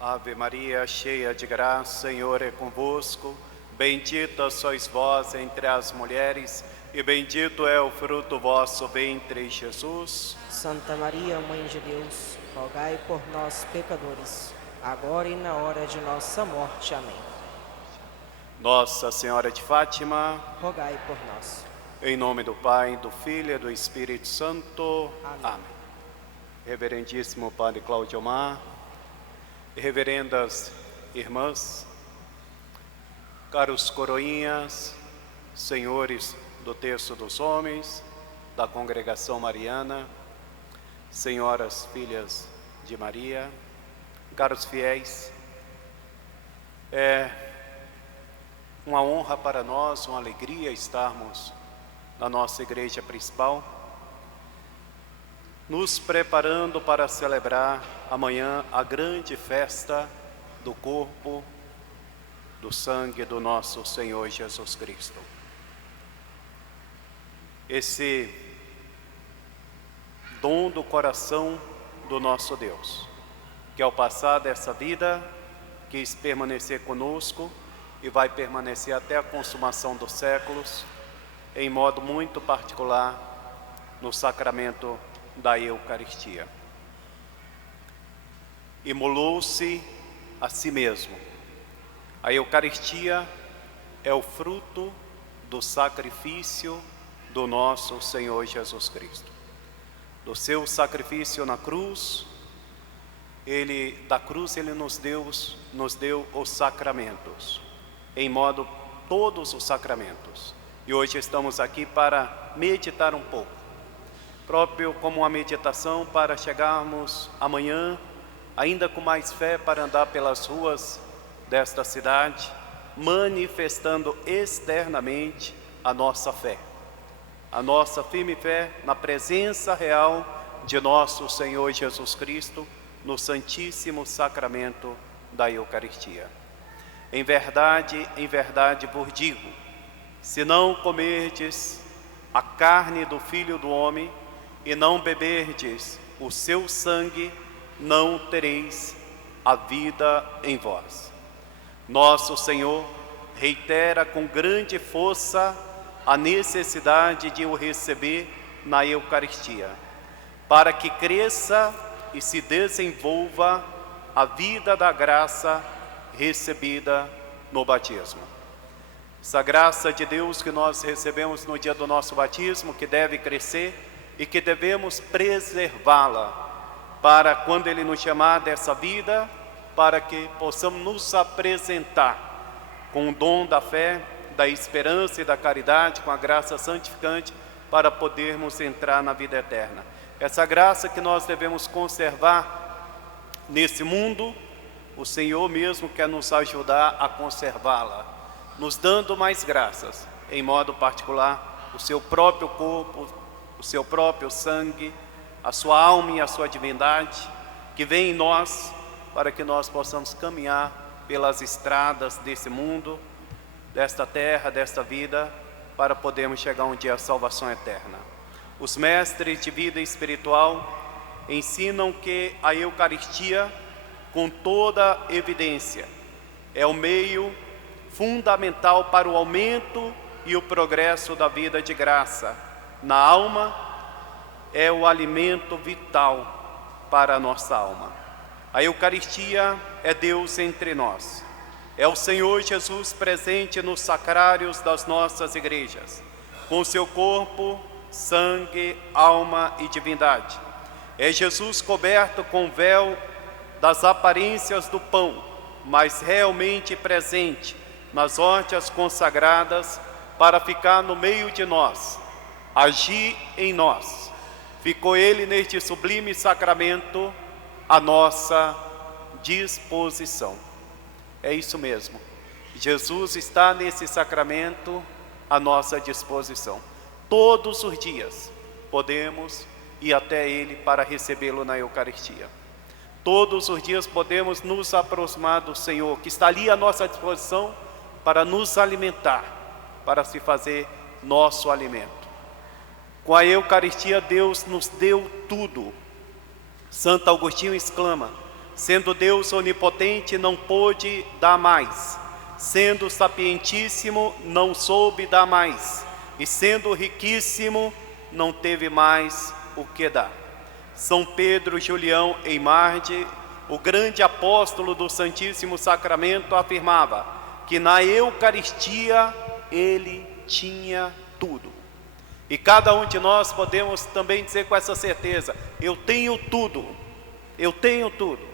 Ave Maria, cheia de graça, o Senhor é convosco. Bendita sois vós entre as mulheres, e bendito é o fruto do vosso ventre, Jesus. Santa Maria, Mãe de Deus, rogai por nós, pecadores, agora e na hora de nossa morte. Amém. Nossa Senhora de Fátima, Rogai por nós. em nome do Pai, do Filho e do Espírito Santo. Amém. Amém. Reverendíssimo Padre Cláudio Omar, reverendas irmãs, caros coroinhas, senhores do Terço dos Homens, da Congregação Mariana, senhoras filhas de Maria, caros fiéis, é uma honra para nós, uma alegria estarmos na nossa igreja principal, nos preparando para celebrar amanhã a grande festa do corpo, do sangue do nosso Senhor Jesus Cristo. Esse dom do coração do nosso Deus, que ao passar dessa vida, quis permanecer conosco e vai permanecer até a consumação dos séculos, em modo muito particular no sacramento da Eucaristia. Imolou-se a si mesmo. A Eucaristia é o fruto do sacrifício do nosso Senhor Jesus Cristo. Do seu sacrifício na cruz, da cruz ele nos deu os sacramentos, em modo todos os sacramentos. E hoje estamos aqui para meditar um pouco, próprio como uma meditação para chegarmos amanhã, ainda com mais fé, para andar pelas ruas desta cidade, manifestando externamente a nossa fé, a nossa firme fé na presença real de nosso Senhor Jesus Cristo, no Santíssimo Sacramento da Eucaristia. Em verdade vos digo, se não comerdes a carne do Filho do Homem e não beberdes o seu sangue, não tereis a vida em vós. Nosso Senhor reitera com grande força a necessidade de o receber na Eucaristia, para que cresça e se desenvolva a vida da graça recebida no batismo. Essa graça de Deus que nós recebemos no dia do nosso batismo, que deve crescer e que devemos preservá-la, para quando Ele nos chamar dessa vida, para que possamos nos apresentar com o dom da fé, da esperança e da caridade, com a graça santificante, para podermos entrar na vida eterna. Essa graça que nós devemos conservar nesse mundo, o Senhor mesmo quer nos ajudar a conservá-la, nos dando mais graças, em modo particular, o seu próprio corpo, o seu próprio sangue, a sua alma e a sua divindade, que vem em nós, para que nós possamos caminhar pelas estradas desse mundo, desta terra, desta vida, para podermos chegar um dia à salvação eterna. Os mestres de vida espiritual ensinam que a Eucaristia, com toda evidência, é o meio fundamental para o aumento e o progresso da vida de graça. Na alma, é o alimento vital para a nossa alma. A Eucaristia é Deus entre nós. É o Senhor Jesus presente nos sacrários das nossas igrejas, com seu corpo, sangue, alma e divindade. É Jesus coberto com o véu das aparências do pão, mas realmente presente nas hóstias consagradas, para ficar no meio de nós, agir em nós. Ficou Ele neste sublime sacramento à nossa disposição. É isso mesmo, Jesus está nesse sacramento à nossa disposição. Todos os dias podemos ir até Ele para recebê-lo na Eucaristia. Todos os dias podemos nos aproximar do Senhor, que está ali à nossa disposição para nos alimentar, para se fazer nosso alimento. Com a Eucaristia, Deus nos deu tudo. Santo Agostinho exclama: Sendo Deus onipotente, não pôde dar mais. Sendo sapientíssimo, não soube dar mais. E sendo riquíssimo, não teve mais o que dar. São Pedro Julião Eimarde, o grande apóstolo do Santíssimo Sacramento, afirmava que na Eucaristia ele tinha tudo. E cada um de nós podemos também dizer com essa certeza: eu tenho tudo, eu tenho tudo.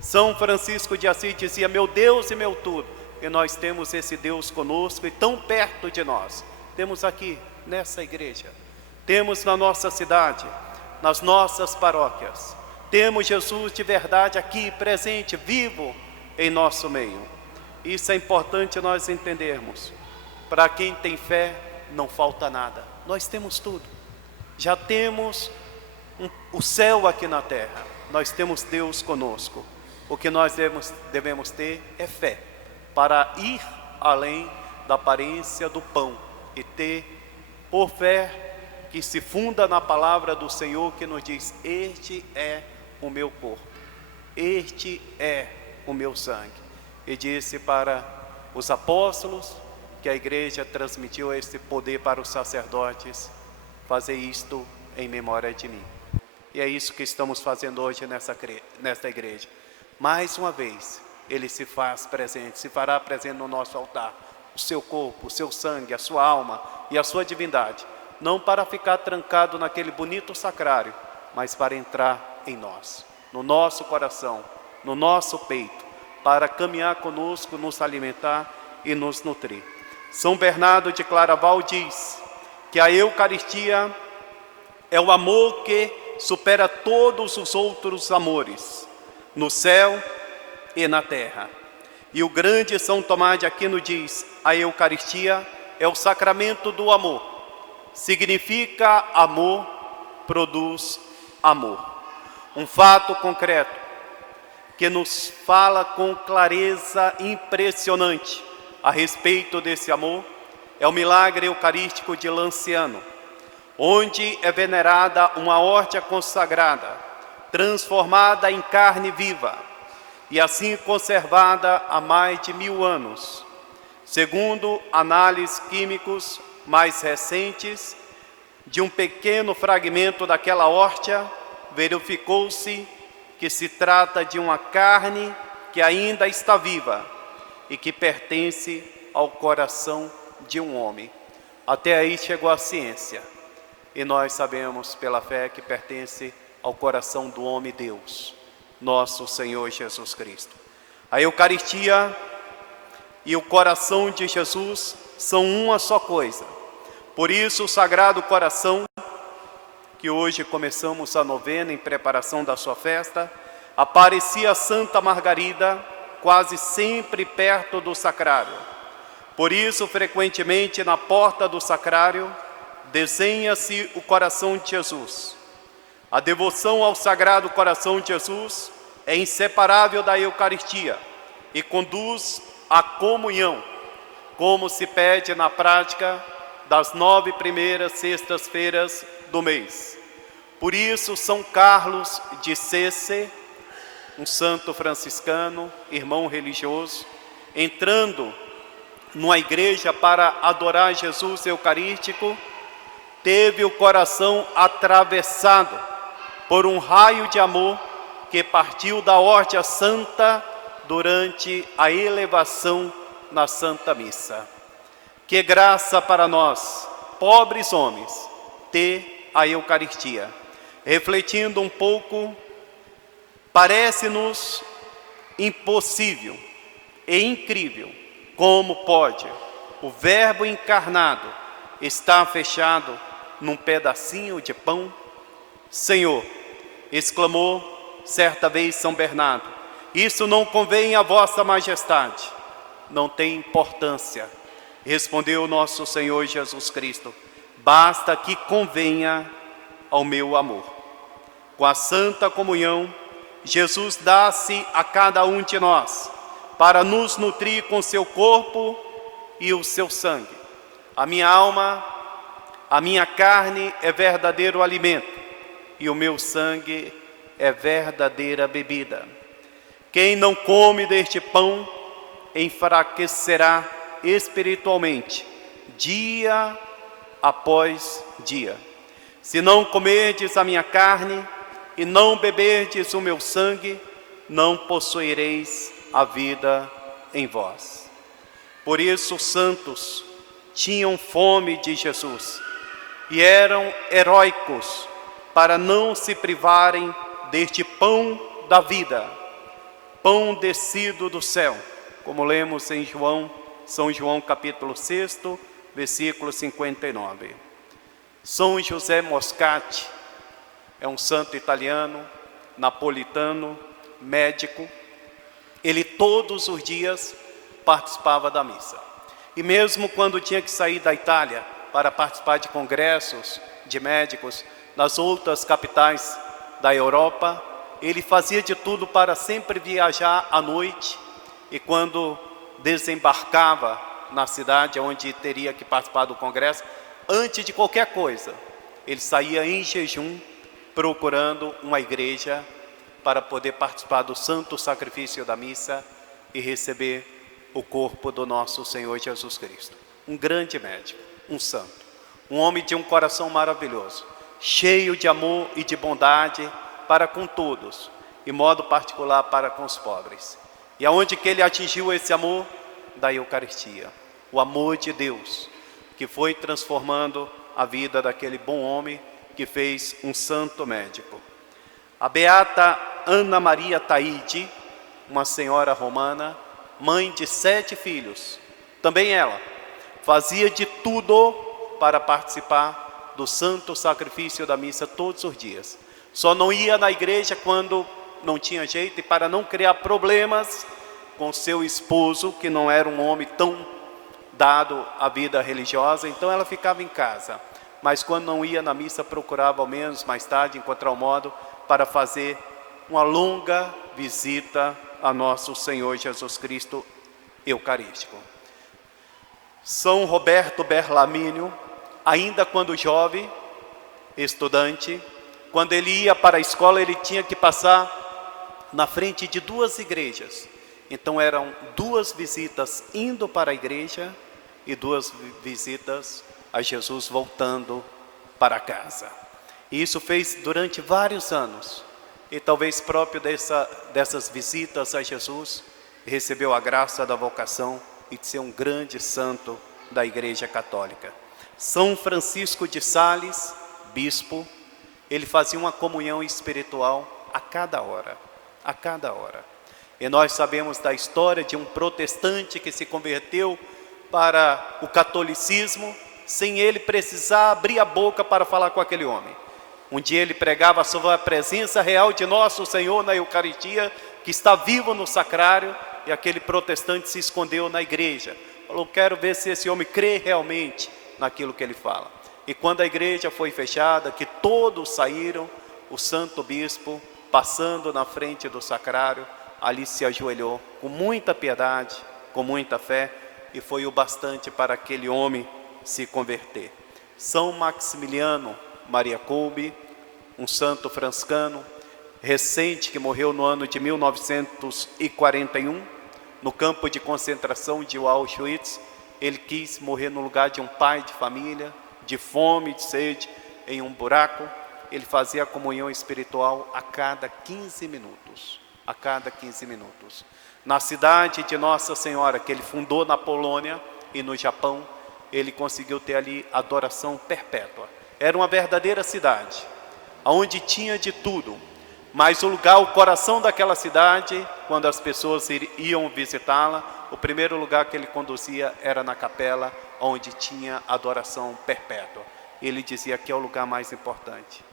São Francisco de Assis dizia: meu Deus e meu tudo. E nós temos esse Deus conosco e tão perto de nós. Temos aqui, nessa igreja, temos na nossa cidade, nas nossas paróquias. Temos Jesus de verdade aqui, presente, vivo em nosso meio. Isso é importante nós entendermos. Para quem tem fé, não falta nada. Nós temos tudo. Já temos o céu aqui na terra. Nós temos Deus conosco. O que nós devemos ter é fé, para ir além da aparência do pão e ter, por fé, que se funda na palavra do Senhor, que nos diz: este é o meu corpo, este é o meu sangue. E disse para os apóstolos que a igreja transmitiu esse poder para os sacerdotes: fazer isto em memória de mim. E é isso que estamos fazendo hoje nesta igreja. Mais uma vez, Ele se faz presente, se fará presente no nosso altar. O seu corpo, o seu sangue, a sua alma e a sua divindade. Não para ficar trancado naquele bonito sacrário, mas para entrar em nós, no nosso coração, no nosso peito, para caminhar conosco, nos alimentar e nos nutrir. São Bernardo de Claraval diz que a Eucaristia é o amor que supera todos os outros amores, no céu e na terra. E o grande São Tomás de Aquino diz: a Eucaristia é o sacramento do amor. Significa amor, produz amor. Um fato concreto que nos fala com clareza impressionante a respeito desse amor é o milagre eucarístico de Lanciano, onde é venerada uma hóstia consagrada, transformada em carne viva e assim conservada há mais de 1000 anos. Segundo análises químicos mais recentes, de um pequeno fragmento daquela hóstia, verificou-se que se trata de uma carne que ainda está viva e que pertence ao coração de um homem. Até aí chegou a ciência. E nós sabemos pela fé que pertence ao coração do homem Deus, nosso Senhor Jesus Cristo. A Eucaristia e o coração de Jesus são uma só coisa. Por isso o Sagrado Coração, que hoje começamos a novena em preparação da sua festa, aparecia a Santa Margarida quase sempre perto do sacrário. Por isso, frequentemente na porta do sacrário, desenha-se o coração de Jesus. A devoção ao Sagrado Coração de Jesus é inseparável da Eucaristia e conduz à comunhão, como se pede na prática das 9 primeiras sextas-feiras do mês. Por isso, São Carlos de Sesse, um santo franciscano, irmão religioso, entrando numa igreja para adorar Jesus eucarístico, teve o coração atravessado por um raio de amor que partiu da hóstia santa durante a elevação na Santa Missa. Que graça para nós, pobres homens, ter a Eucaristia. Refletindo um pouco, parece-nos impossível e incrível como pode o Verbo encarnado estar fechado num pedacinho de pão. Senhor, exclamou certa vez São Bernardo, isso não convém à vossa majestade. Não tem importância, respondeu nosso Senhor Jesus Cristo, basta que convenha ao meu amor. Com a Santa Comunhão, Jesus dá-se a cada um de nós para nos nutrir com seu corpo e o seu sangue. A minha alma, a minha carne é verdadeiro alimento e o meu sangue é verdadeira bebida. Quem não come deste pão enfraquecerá espiritualmente, dia após dia. Se não comerdes a minha carne e não beberdes o meu sangue, não possuireis a vida em vós. Por isso os santos tinham fome de Jesus e eram heróicos para não se privarem deste pão da vida, pão descido do céu, como lemos em São João capítulo 6, versículo 59. São José Moscati é um santo italiano, napolitano, médico. Ele todos os dias participava da missa. E mesmo quando tinha que sair da Itália para participar de congressos de médicos nas outras capitais da Europa, ele fazia de tudo para sempre viajar à noite, e quando desembarcava na cidade onde teria que participar do congresso, antes de qualquer coisa, ele saía em jejum procurando uma igreja para poder participar do santo sacrifício da missa e receber o corpo do nosso Senhor Jesus Cristo. Um grande médico, um santo, um homem de um coração maravilhoso, cheio de amor e de bondade para com todos, em modo particular para com os pobres. E aonde que ele atingiu esse amor? Da Eucaristia, o amor de Deus, que foi transformando a vida daquele bom homem que fez um santo médico. A beata Ana Maria Taide, uma senhora romana, mãe de 7 filhos, também ela fazia de tudo para participar do santo sacrifício da missa todos os dias. Só não ia na igreja quando não tinha jeito, e para não criar problemas com seu esposo, que não era um homem tão dado à vida religiosa, então ela ficava em casa. Mas quando não ia na missa, procurava ao menos mais tarde encontrar um modo para fazer uma longa visita a nosso Senhor Jesus Cristo Eucarístico. São Roberto Berlamínio, ainda quando jovem, estudante, quando ele ia para a escola, ele tinha que passar na frente de 2 igrejas. Então eram 2 visitas indo para a igreja e 2 visitas a Jesus voltando para casa. E isso fez durante vários anos. E talvez próprio dessas visitas a Jesus, recebeu a graça da vocação e de ser um grande santo da Igreja Católica. São Francisco de Sales, bispo, ele fazia uma comunhão espiritual a cada hora, a cada hora. E nós sabemos da história de um protestante que se converteu para o catolicismo, sem ele precisar abrir a boca para falar com aquele homem. Um dia ele pregava sobre a presença real de nosso Senhor na Eucaristia, que está vivo no sacrário, e aquele protestante se escondeu na igreja. Falou, quero ver se esse homem crê realmente naquilo que ele fala. E quando a igreja foi fechada, que todos saíram, o santo bispo, passando na frente do sacrário, ali se ajoelhou com muita piedade, com muita fé, e foi o bastante para aquele homem se converter. São Maximiliano Maria Kolbe, um santo franciscano, recente, que morreu no ano de 1941, no campo de concentração de Auschwitz. Ele quis morrer no lugar de um pai de família, de fome, de sede, em um buraco. Ele fazia a comunhão espiritual a cada 15 minutos, a cada 15 minutos. Na cidade de Nossa Senhora, que ele fundou na Polônia e no Japão, ele conseguiu ter ali adoração perpétua. Era uma verdadeira cidade, onde tinha de tudo, mas o lugar, o coração daquela cidade, quando as pessoas iam visitá-la, o primeiro lugar que ele conduzia era na capela, onde tinha adoração perpétua. Ele dizia, aqui é o lugar mais importante,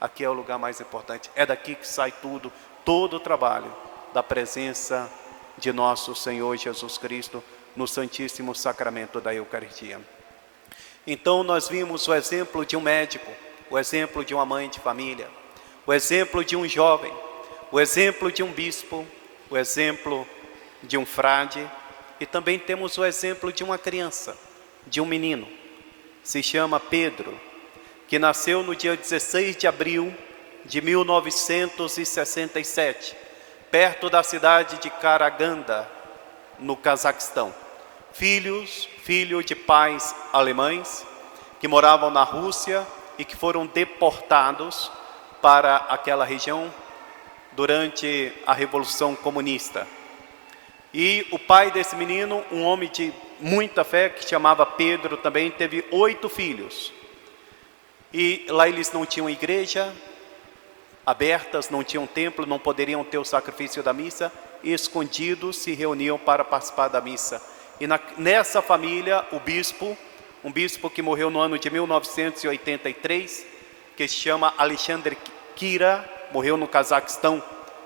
aqui é o lugar mais importante, é daqui que sai tudo, todo o trabalho da presença de nosso Senhor Jesus Cristo no Santíssimo Sacramento da Eucaristia. Então nós vimos o exemplo de um médico, o exemplo de uma mãe de família, o exemplo de um jovem, o exemplo de um bispo, o exemplo de um frade, e também temos o exemplo de uma criança, de um menino, se chama Pedro, que nasceu no dia 16 de abril de 1967. perto da cidade de Karaganda, no Cazaquistão. Filho de pais alemães que moravam na Rússia e que foram deportados para aquela região durante a Revolução Comunista. E o pai desse menino, um homem de muita fé, que se chamava Pedro também, teve 8 filhos. E lá eles não tinham igreja abertas, não tinham templo, não poderiam ter o sacrifício da missa, e escondidos se reuniam para participar da missa. E nessa família, um bispo que morreu no ano de 1983, que se chama Alexander Kira, morreu no Cazaquistão,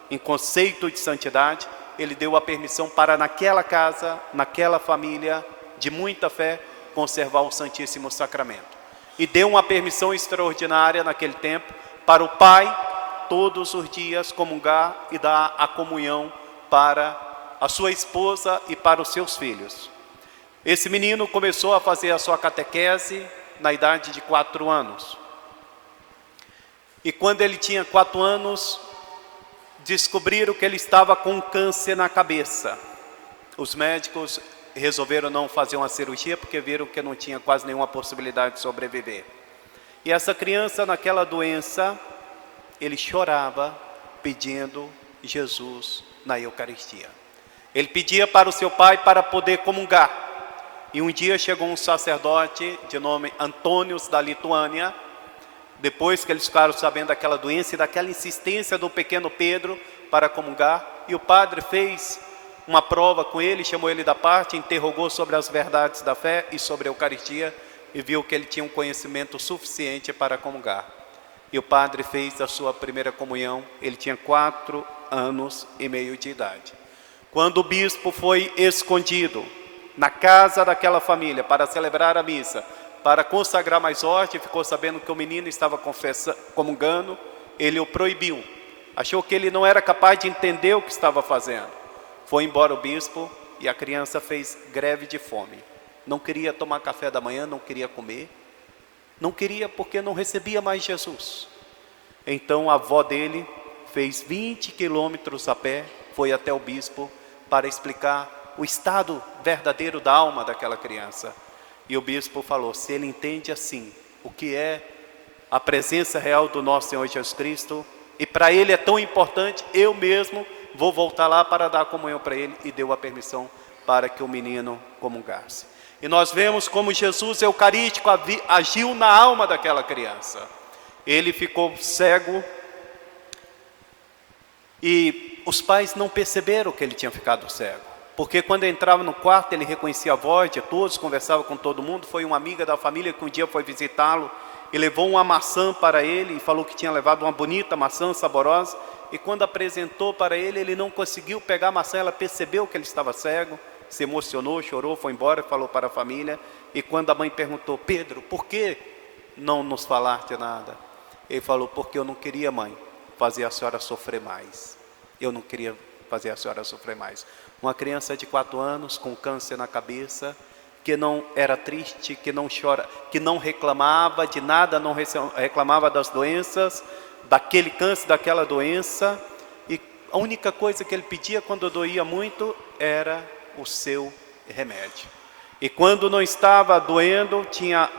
em conceito de santidade, ele deu a permissão para naquela casa, naquela família de muita fé, conservar o Santíssimo Sacramento. E deu uma permissão extraordinária naquele tempo para o pai, todos os dias, comungar e dar a comunhão para a sua esposa e para os seus filhos. Esse menino começou a fazer a sua catequese na idade de 4 anos. E quando ele tinha 4 anos, descobriram que ele estava com câncer na cabeça. Os médicos resolveram não fazer uma cirurgia porque viram que não tinha quase nenhuma possibilidade de sobreviver. E essa criança, naquela doença, ele chorava pedindo Jesus na Eucaristia. Ele pedia para o seu pai para poder comungar. E um dia chegou um sacerdote de nome Antônios da Lituânia, depois que eles ficaram sabendo daquela doença e daquela insistência do pequeno Pedro para comungar, e o padre fez uma prova com ele, chamou ele da parte, interrogou sobre as verdades da fé e sobre a Eucaristia, e viu que ele tinha um conhecimento suficiente para comungar. E o padre fez a sua primeira comunhão, ele tinha 4 anos e meio de idade. Quando o bispo foi escondido na casa daquela família para celebrar a missa, para consagrar mais horte, ficou sabendo que o menino estava comungando, ele o proibiu. Achou que ele não era capaz de entender o que estava fazendo. Foi embora o bispo e a criança fez greve de fome. Não queria tomar café da manhã, não queria comer. Não queria porque não recebia mais Jesus. Então a avó dele fez 20 quilômetros a pé, foi até o bispo para explicar o estado verdadeiro da alma daquela criança. E o bispo falou, se ele entende assim, o que é a presença real do nosso Senhor Jesus Cristo, e para ele é tão importante, eu mesmo vou voltar lá para dar a comunhão para ele, e deu a permissão para que o menino comungasse. E nós vemos como Jesus eucarístico agiu na alma daquela criança. Ele ficou cego, e os pais não perceberam que ele tinha ficado cego. Porque quando entrava no quarto, ele reconhecia a voz de todos, conversava com todo mundo. Foi uma amiga da família que um dia foi visitá-lo e levou uma maçã para ele e falou que tinha levado uma bonita maçã saborosa. E quando apresentou para ele, ele não conseguiu pegar a maçã, ela percebeu que ele estava cego, se emocionou, chorou, foi embora, falou para a família. E quando a mãe perguntou, Pedro, por que não nos falaste nada? Ele falou, porque eu não queria, mãe, fazer a senhora sofrer mais. Eu não queria fazer a senhora sofrer mais. Uma criança de 4 anos com câncer na cabeça, que não era triste, que não chora, que não reclamava de nada, não reclamava das doenças, daquele câncer, daquela doença, e a única coisa que ele pedia quando doía muito era o seu remédio. E quando não estava doendo, tinha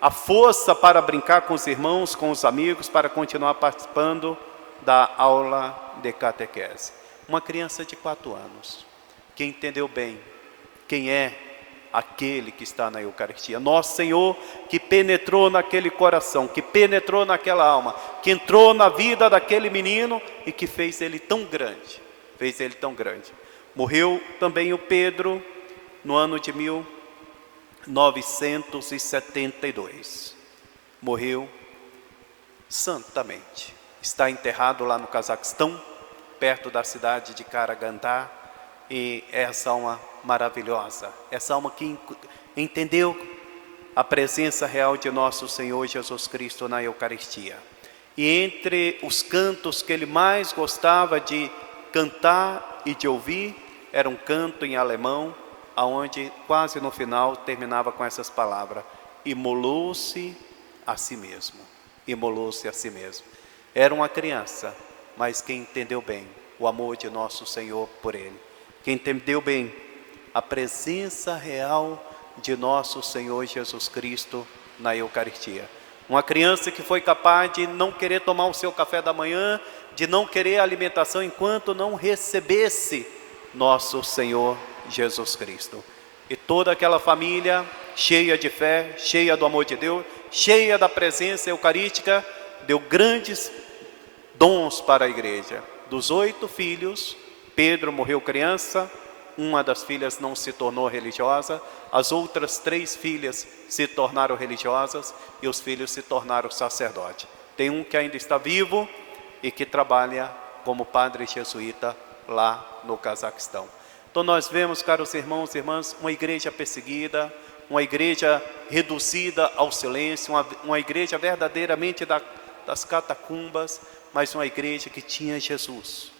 a força para brincar com os irmãos, com os amigos, para continuar participando da aula de catequese. Uma criança de 4 anos, que entendeu bem quem é aquele que está na Eucaristia. Nosso Senhor que penetrou naquele coração, que penetrou naquela alma, que entrou na vida daquele menino e que fez ele tão grande, Morreu também o Pedro no ano de 1972. Morreu santamente. Está enterrado lá no Cazaquistão, perto da cidade de Karaganda. E essa alma maravilhosa, essa alma que entendeu a presença real de nosso Senhor Jesus Cristo na Eucaristia. E entre os cantos que ele mais gostava de cantar e de ouvir, era um canto em alemão, aonde quase no final terminava com essas palavras, imolou-se a si mesmo, imolou-se a si mesmo. Era uma criança, mas que entendeu bem o amor de nosso Senhor por ele. Que entendeu bem a presença real de nosso Senhor Jesus Cristo na Eucaristia. Uma criança que foi capaz de não querer tomar o seu café da manhã, de não querer alimentação enquanto não recebesse nosso Senhor Jesus Cristo. E toda aquela família cheia de fé, cheia do amor de Deus, cheia da presença eucarística, deu grandes dons para a igreja. Dos 8 filhos, Pedro morreu criança, uma das filhas não se tornou religiosa, as outras 3 filhas se tornaram religiosas e os filhos se tornaram sacerdotes. Tem um que ainda está vivo e que trabalha como padre jesuíta lá no Cazaquistão. Então nós vemos, caros irmãos e irmãs, uma igreja perseguida, uma igreja reduzida ao silêncio, uma igreja verdadeiramente das catacumbas, mas uma igreja que tinha Jesus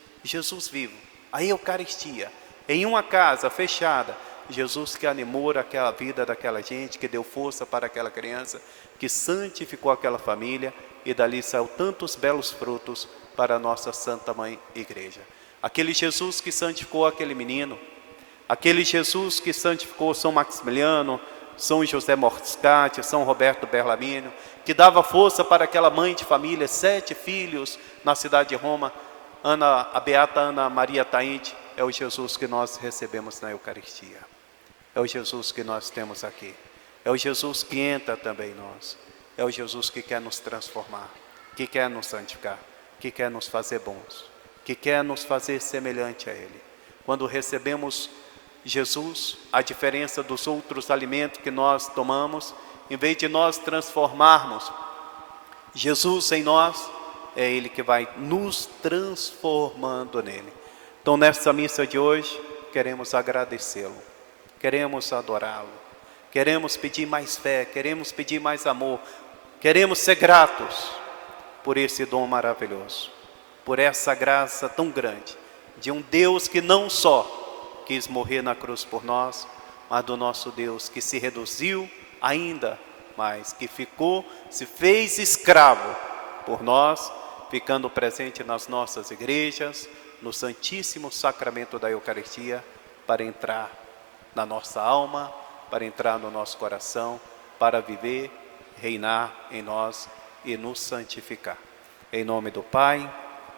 vivo, a Eucaristia, em uma casa fechada, Jesus que animou aquela vida daquela gente, que deu força para aquela criança, que santificou aquela família, e dali saiu tantos belos frutos para a nossa Santa Mãe Igreja. Aquele Jesus que santificou aquele menino, aquele Jesus que santificou São Maximiliano, São José Moscati, São Roberto Bellarmino, que dava força para aquela mãe de família, 7 filhos na cidade de Roma, a beata Ana Maria Tainte, é o Jesus que nós recebemos na Eucaristia. É o Jesus que nós temos aqui. É o Jesus que entra também em nós. É o Jesus que quer nos transformar, que quer nos santificar, que quer nos fazer bons, que quer nos fazer semelhante a Ele. Quando recebemos Jesus, a diferença dos outros alimentos que nós tomamos, em vez de nós transformarmos Jesus em nós, é Ele que vai nos transformando nele. Então, nessa missa de hoje, queremos agradecê-lo, queremos adorá-lo, queremos pedir mais fé, queremos pedir mais amor, queremos ser gratos por esse dom maravilhoso, por essa graça tão grande, de um Deus que não só quis morrer na cruz por nós, mas do nosso Deus que se reduziu ainda mais, que se fez escravo por nós, ficando presente nas nossas igrejas, no Santíssimo Sacramento da Eucaristia, para entrar na nossa alma, para entrar no nosso coração, para viver, reinar em nós e nos santificar. Em nome do Pai,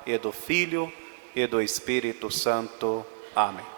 e do Filho, e do Espírito Santo. Amém.